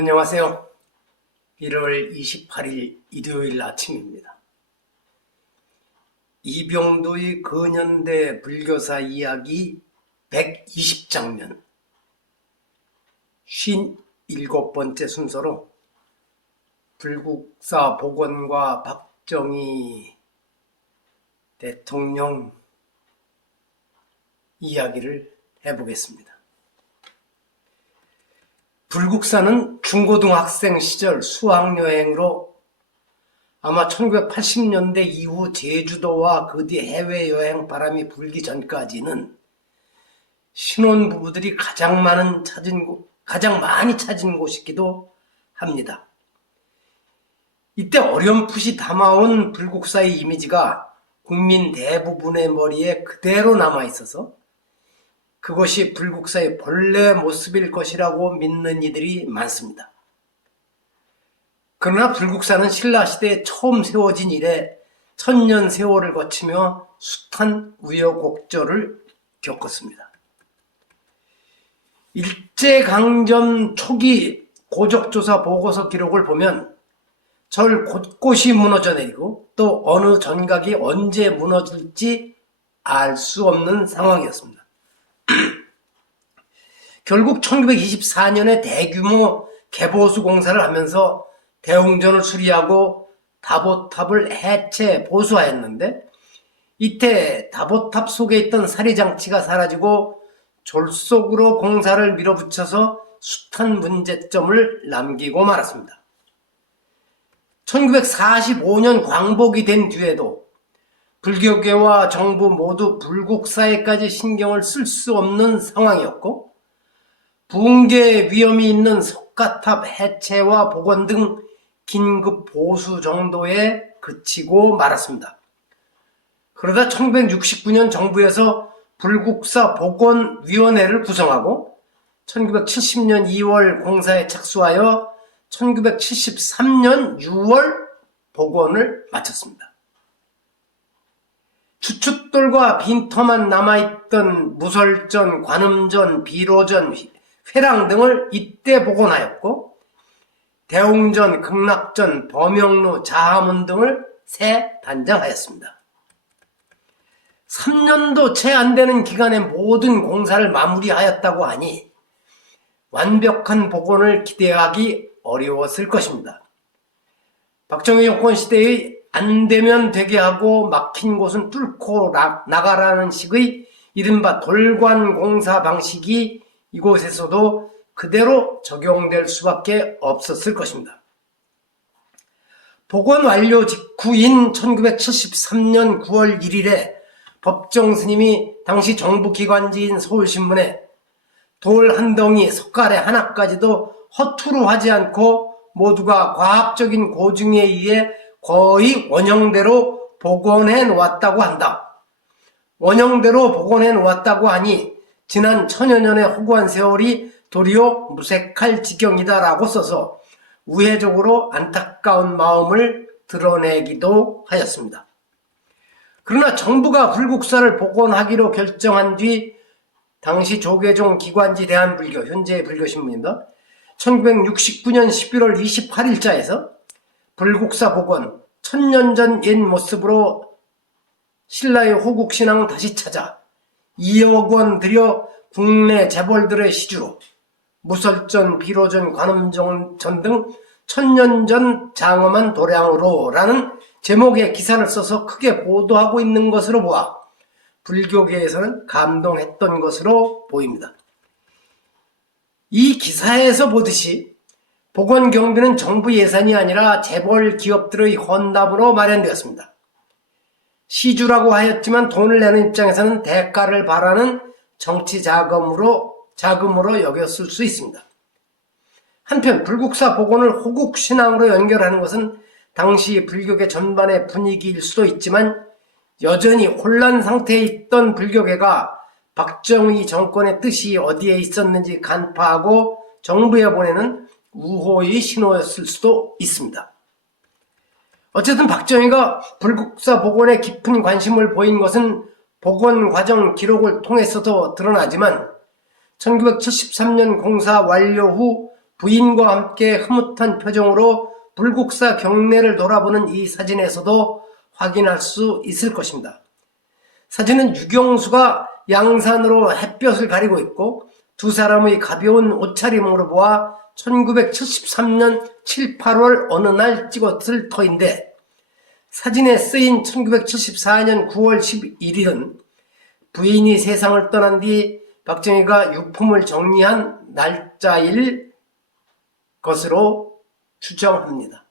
안녕하세요. 1월 28일 일요일 아침입니다. 이병도의 근현대 불교사 이야기 120장면 57번째 순서로 불국사 복원과 박정희 대통령 이야기를 해보겠습니다. 불국사는 중고등학생 시절 수학여행으로 아마 1980년대 이후 제주도와 그 뒤 해외여행 바람이 불기 전까지는 신혼부부들이 가장 많이 찾은 곳이기도 합니다. 이때 어렴풋이 담아온 불국사의 이미지가 국민 대부분의 머리에 그대로 남아있어서 그것이 불국사의 본래 모습일 것이라고 믿는 이들이 많습니다. 그러나 불국사는 신라시대에 처음 세워진 이래 천년 세월을 거치며 숱한 우여곡절을 겪었습니다. 일제강점 초기 고적조사 보고서 기록을 보면 절 곳곳이 무너져 내리고 또 어느 전각이 언제 무너질지 알 수 없는 상황이었습니다. 결국 1924년에 대규모 개보수 공사를 하면서 대웅전을 수리하고 다보탑을 해체 보수하였는데 이때 다보탑 속에 있던 사리장치가 사라지고 졸속으로 공사를 밀어붙여서 숱한 문제점을 남기고 말았습니다. 1945년 광복이 된 뒤에도 불교계와 정부 모두 불국사에까지 신경을 쓸 수 없는 상황이었고 붕괴 위험이 있는 석가탑 해체와 복원 등 긴급 보수 정도에 그치고 말았습니다. 그러다 1969년 정부에서 불국사 복원위원회를 구성하고 1970년 2월 공사에 착수하여 1973년 6월 복원을 마쳤습니다. 주춧돌과 빈터만 남아있던 무설전, 관음전, 비로전, 회랑 등을 이때 복원하였고 대웅전, 극락전, 범영루, 자하문 등을 새 단장하였습니다. 3년도 채 안 되는 기간에 모든 공사를 마무리하였다고 하니 완벽한 복원을 기대하기 어려웠을 것입니다. 박정희 정권 시대의 안 되면 되게 하고 막힌 곳은 뚫고 나가라는 식의 이른바 돌관공사 방식이 이곳에서도 그대로 적용될 수밖에 없었을 것입니다. 복원 완료 직후인 1973년 9월 1일에 법정 스님이 당시 정부기관지인 서울신문에 돌 한 덩이, 석가래 하나까지도 허투루 하지 않고 모두가 과학적인 고증에 의해 거의 원형대로 복원해 놓았다고 한다. 원형대로 복원해 놓았다고 하니 지난 천여 년의 허구한 세월이 도리어 무색할 지경이다라고 써서 우회적으로 안타까운 마음을 드러내기도 하였습니다. 그러나 정부가 불국사를 복원하기로 결정한 뒤 당시 조계종 기관지 대한불교, 현재의 불교신문입니다. 1969년 11월 28일자에서 불국사 복원, 천년 전 옛 모습으로 신라의 호국신앙 다시 찾아 2억 원 들여 국내 재벌들의 시주로 무설전, 비로전, 관음전 등 천년 전 장엄한 도량으로 라는 제목의 기사를 써서 크게 보도하고 있는 것으로 보아 불교계에서는 감동했던 것으로 보입니다. 이 기사에서 보듯이 복원 경비는 정부 예산이 아니라 재벌 기업들의 헌납으로 마련되었습니다. 시주라고 하였지만 돈을 내는 입장에서는 대가를 바라는 정치 자금으로 여겼을 수 있습니다. 한편 불국사 복원을 호국신앙으로 연결하는 것은 당시 불교계 전반의 분위기일 수도 있지만 여전히 혼란 상태에 있던 불교계가 박정희 정권의 뜻이 어디에 있었는지 간파하고 정부에 보내는 우호의 신호였을 수도 있습니다. 어쨌든 박정희가 불국사 복원에 깊은 관심을 보인 것은 복원 과정 기록을 통해서도 드러나지만 1973년 공사 완료 후 부인과 함께 흐뭇한 표정으로 불국사 경내를 돌아보는 이 사진에서도 확인할 수 있을 것입니다. 사진은 유경수가 양산으로 햇볕을 가리고 있고 두 사람의 가벼운 옷차림으로 보아 1973년 7, 8월 어느 날 찍었을 터인데 사진에 쓰인 1974년 9월 11일은 부인이 세상을 떠난 뒤 박정희가 유품을 정리한 날짜일 것으로 추정합니다.